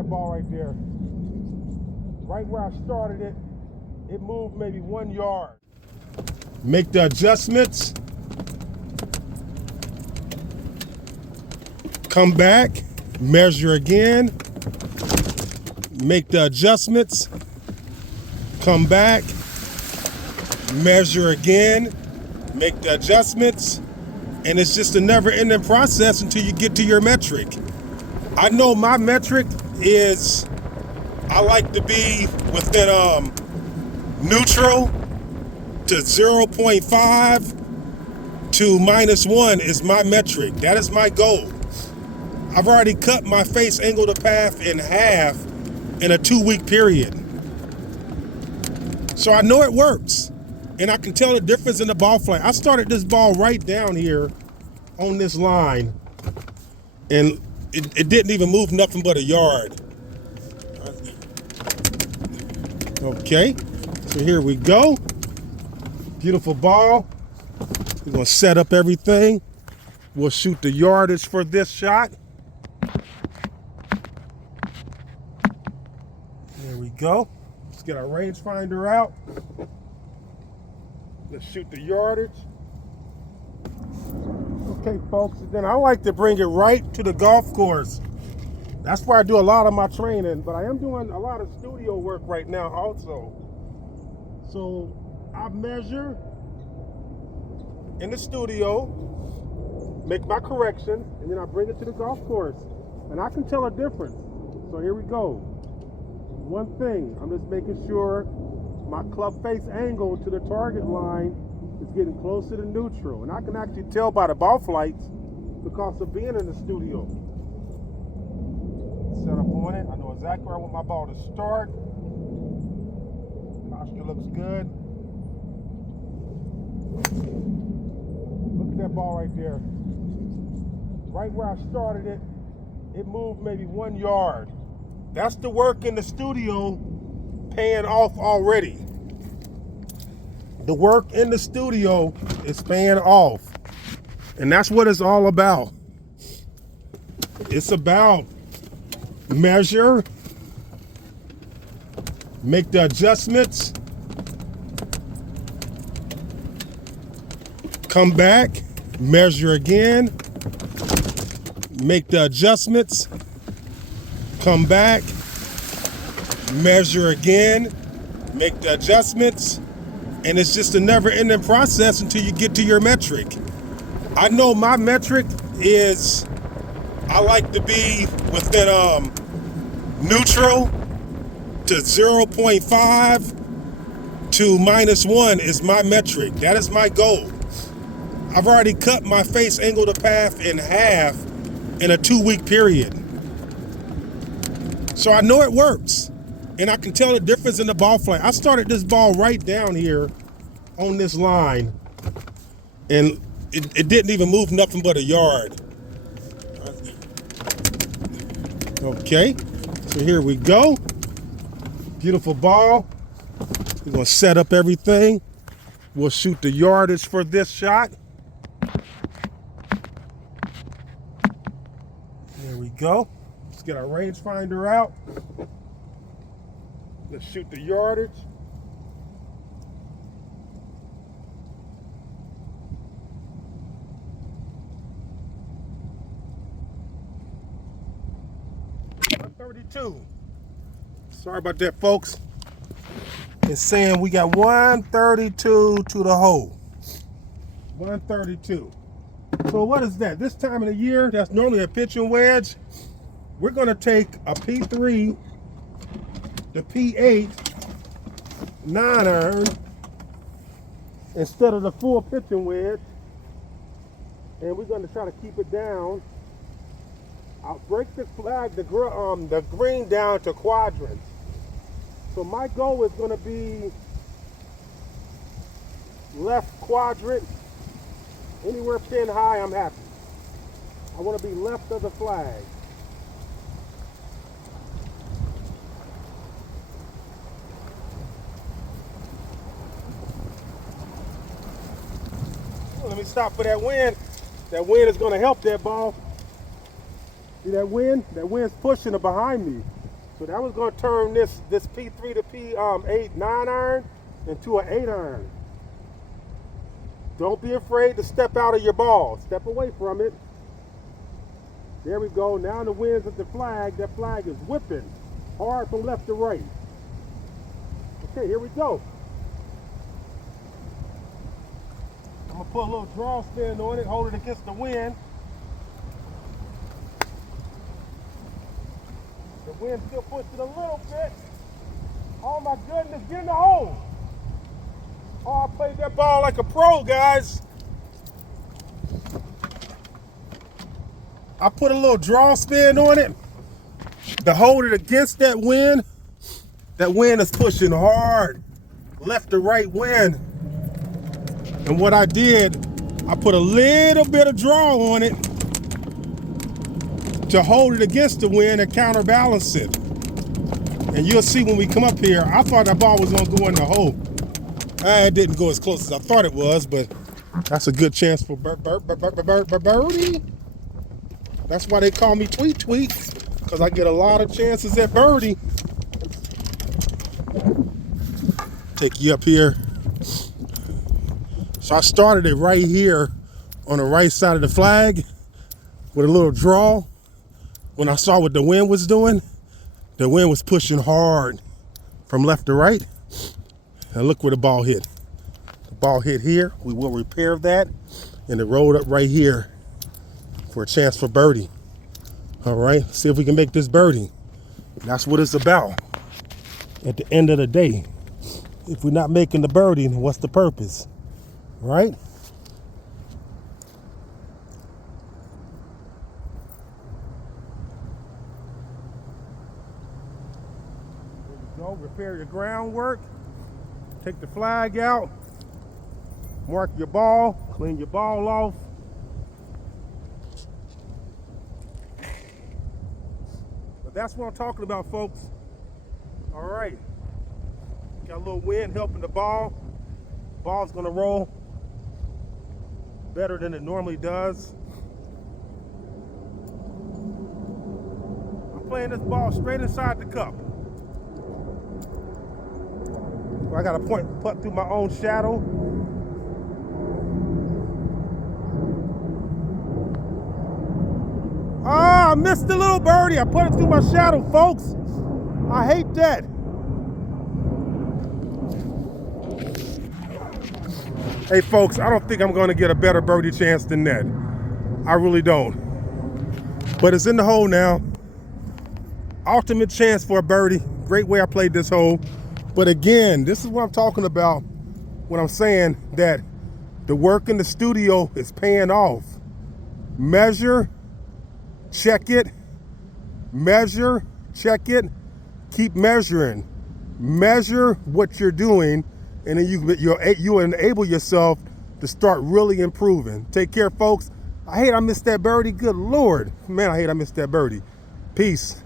that ball right there. Right where I started it, it moved maybe 1 yard. Make the adjustments. Come back, measure again. Make the adjustments. Come back, measure again. Make the adjustments. And it's just a never-ending process until you get to your metric. I know my metric is I like to be within neutral to 0.5 to -1 is my metric. That is my goal. I've already cut my face angle to path in half in a 2-week period. So I know it works. And I can tell the difference in the ball flight. I started this ball right down here on this line, and it didn't even move nothing but a yard. Okay, so here we go. Beautiful ball. We're gonna set up everything. We'll shoot the yardage for this shot. There we go. Let's get our rangefinder out. Let's shoot the yardage. Okay, folks, then I like to bring it right to the golf course. That's where I do a lot of my training, but I am doing a lot of studio work right now also. So I measure in the studio, make my correction, and then I bring it to the golf course. And I can tell a difference. So here we go. One thing, I'm just making sure my club face angle to the target line is getting closer to neutral. And I can actually tell by the ball flights because of being in the studio. Set up on it. I know exactly where I want my ball to start. Posture looks good. Look at that ball right there. Right where I started it, it moved maybe 1 yard. That's the work in the studio paying off already. The work in the studio is paying off. And that's what it's all about. It's about measure, make the adjustments, come back, measure again, make the adjustments, come back, measure again, make the adjustments, and it's just a never-ending process until you get to your metric. I know my metric is I like to be within neutral to 0.5 to -1 is my metric. That is my goal. I've already cut my face angle to path in half in a 2-week period. So I know it works. And I can tell the difference in the ball flight. I started this ball right down here on this line, and it didn't even move nothing but a yard. Okay, so here we go. Beautiful ball. We're gonna set up everything. We'll shoot the yardage for this shot. There we go. Let's get our rangefinder out. Let's shoot the yardage. .132. Sorry about that, folks. It's saying we got 132 to the hole. 132. So what is that? This time of the year, that's normally a pitching wedge. We're gonna take a P3, the P8 9-iron instead of the full pitching wedge, and we're going to try to keep it down. I'll break the flag, the green down to quadrants. So my goal is going to be left quadrant, anywhere pin high, I'm happy. I want to be left of the flag. Let me stop for that wind. That wind is going to help that ball. See that wind? That wind's pushing it behind me. So that was going to turn this P3 to P8 9-iron into an 8-iron. Don't be afraid to step out of your ball. Step away from it. There we go. Now the wind's at the flag. That flag is whipping hard from left to right. Okay, here we go. I'm going to put a little draw spin on it, hold it against the wind. The wind still pushed it a little bit. Oh my goodness, get in the hole. Oh, I played that ball like a pro, guys. I put a little draw spin on it to hold it against that wind. That wind is pushing hard, left to right wind. And what I did, I put a little bit of draw on it to hold it against the wind and counterbalance it. And you'll see when we come up here, I thought that ball was gonna go in the hole. It didn't go as close as I thought it was, but that's a good chance for birdie. That's why they call me Tweet Tweet, because I get a lot of chances at birdie. Take you up here. So I started it right here on the right side of the flag with a little draw. When I saw what the wind was doing, the wind was pushing hard from left to right. And look where the ball hit. The ball hit here. We will repair that. And it rolled up right here for a chance for birdie. All right, see if we can make this birdie. That's what it's about. At the end of the day, if we're not making the birdie, then what's the purpose? Right? There you go. Repair your groundwork. Take the flag out. Mark your ball. Clean your ball off. But that's what I'm talking about, folks. All right. Got a little wind helping the ball. Ball's gonna roll better than it normally does. I'm playing this ball straight inside the cup. I got to putt through my own shadow. Ah, I missed the little birdie. I put it through my shadow, folks. I hate that. Hey, folks, I don't think I'm going to get a better birdie chance than that. I really don't. But it's in the hole now. Ultimate chance for a birdie. Great way I played this hole. But again, this is what I'm talking about when I'm saying that the work in the studio is paying off. Measure, check it, measure, check it, keep measuring. Measure what you're doing, and then you'll enable yourself to start really improving. Take care, folks. I missed that birdie. Good Lord. Man, I missed that birdie. Peace.